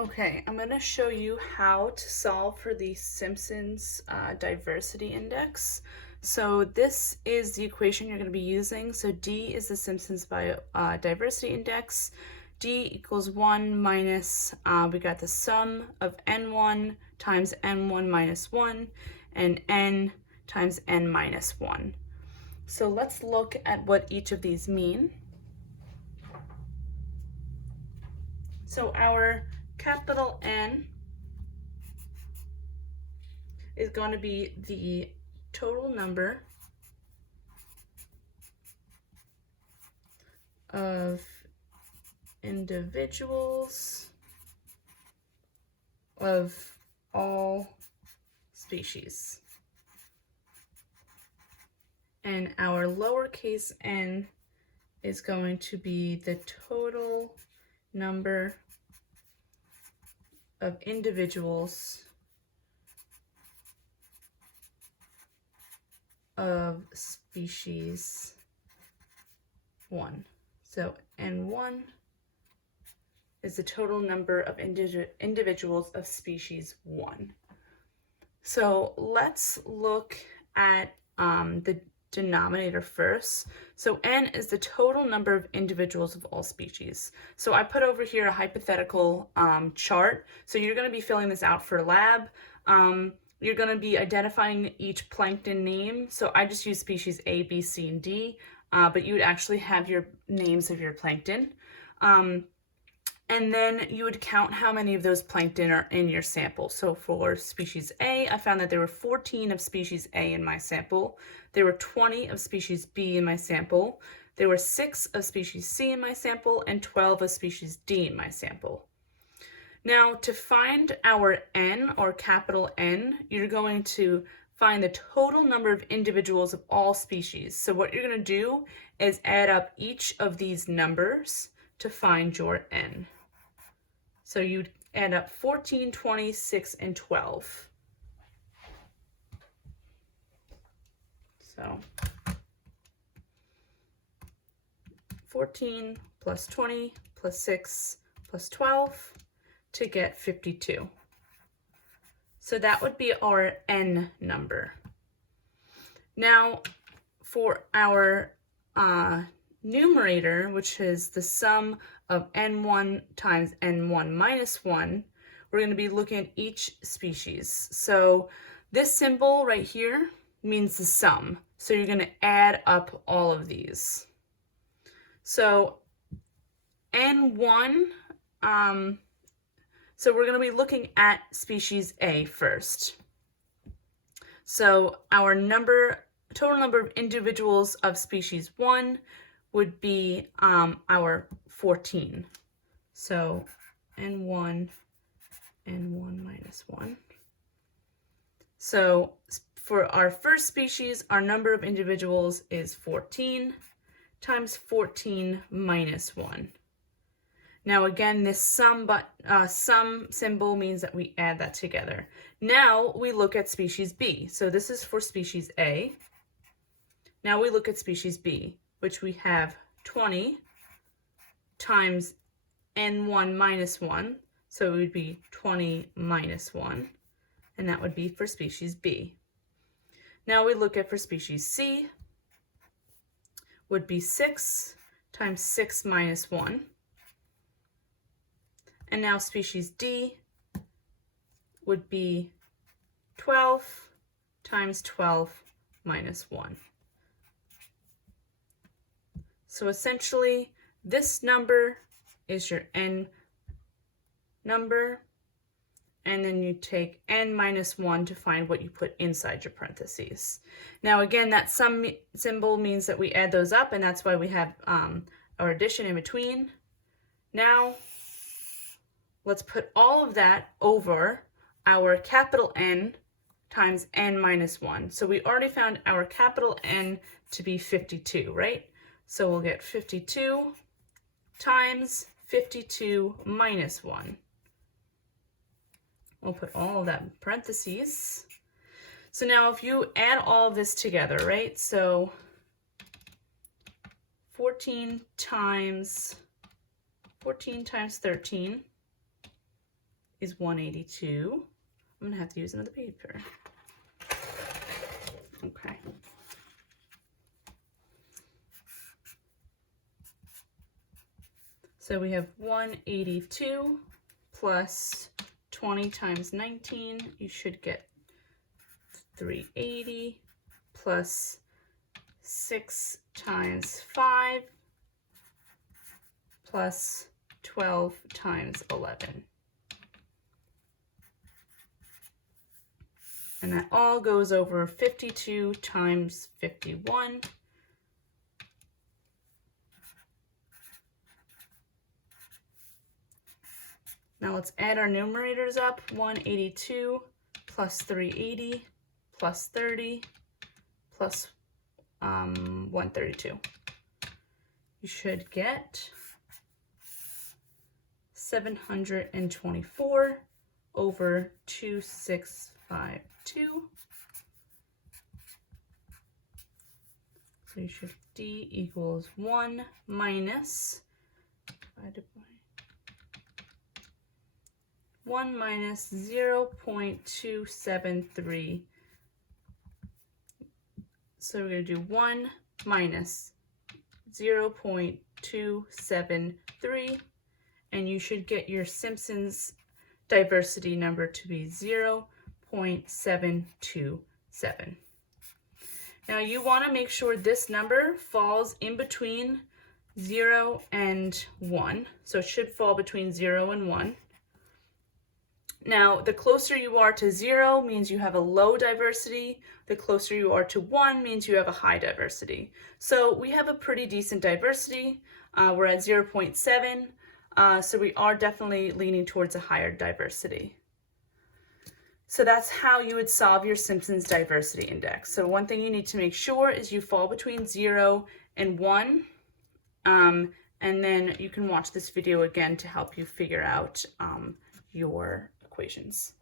Okay, I'm going to show you how to solve for the Simpsons Diversity Index. So this is the equation you're going to be using. So D is the Simpsons Diversity Index. D equals 1 minus, we got the sum of n1 times n1 minus 1, and n times n minus 1. So let's look at what each of these mean. So our capital N is going to be the total number of individuals of all species. And our lowercase n is going to be the total number of individuals of species 1. So N1 is the total number of individuals of species 1. So let's look at the denominator first. So N is the total number of individuals of all species. So I put over here a hypothetical chart. So you're going to be filling this out for lab. You're going to be identifying each plankton name. So I just use species A, B, C, and D, but you would actually have your names of your plankton. And then you would count how many of those plankton are in your sample. So for species A, I found that there were 14 of species A in my sample. There were 20 of species B in my sample. There were 6 of species C in my sample and 12 of species D in my sample. Now, to find our N, or capital N, you're going to find the total number of individuals of all species. So what you're going to do is add up each of these numbers to find your N. So you'd add up 14, 20, 6, and 12. So 14 plus 20 plus 6 plus 12 to get 52. So that would be our N number. Now for our numerator, which is the sum of N1 times N1 minus 1, we're going to be looking at each species. So this symbol right here means the sum. So you're going to add up all of these. So N1, so we're going to be looking at species A first. So our total number of individuals of species 1 would be our 14. So N1 minus 1. So for our first species, our number of individuals is 14 times 14 minus 1. Now again, this sum symbol means that we add that together. Now we look at species B. So this is for species A. Now we look at species B, which we have 20 times N1 minus 1. So it would be 20 minus 1. And that would be for species B. Now we look at for species C, would be 6 times 6 minus 1. And now species D would be 12 times 12 minus 1. So essentially, this number is your N number, and then you take N minus 1 to find what you put inside your parentheses. Now again, that sum symbol means that we add those up, and that's why we have our addition in between. Now, let's put all of that over our capital N times N minus 1. So we already found our capital N to be 52, right? So we'll get 52 times 52 minus 1. We'll put all of that in parentheses. So now if you add all of this together, right? So 14 times 13 is 182. I'm going to have to use another paper. Okay. So we have 182 plus 20 times 19. You should get 380 plus 6 times 5 plus 12 times 11. And that all goes over 52 times 51. Now let's add our numerators up. 182 plus 380 plus 30 plus 132. You should get 724 over 2652. So you should D equals 1 minus, divided by 1 minus 0.273. So we're going to do 1 minus 0.273, and you should get your Simpsons diversity number to be 0.727. Now you want to make sure this number falls in between 0 and 1. So it should fall between 0 and 1. Now, the closer you are to 0 means you have a low diversity. The closer you are to 1 means you have a high diversity. So we have a pretty decent diversity. We're at 0.7, so we are definitely leaning towards a higher diversity. So that's how you would solve your Simpsons Diversity Index. So one thing you need to make sure is you fall between 0 and 1, and then you can watch this video again to help you figure out your equations.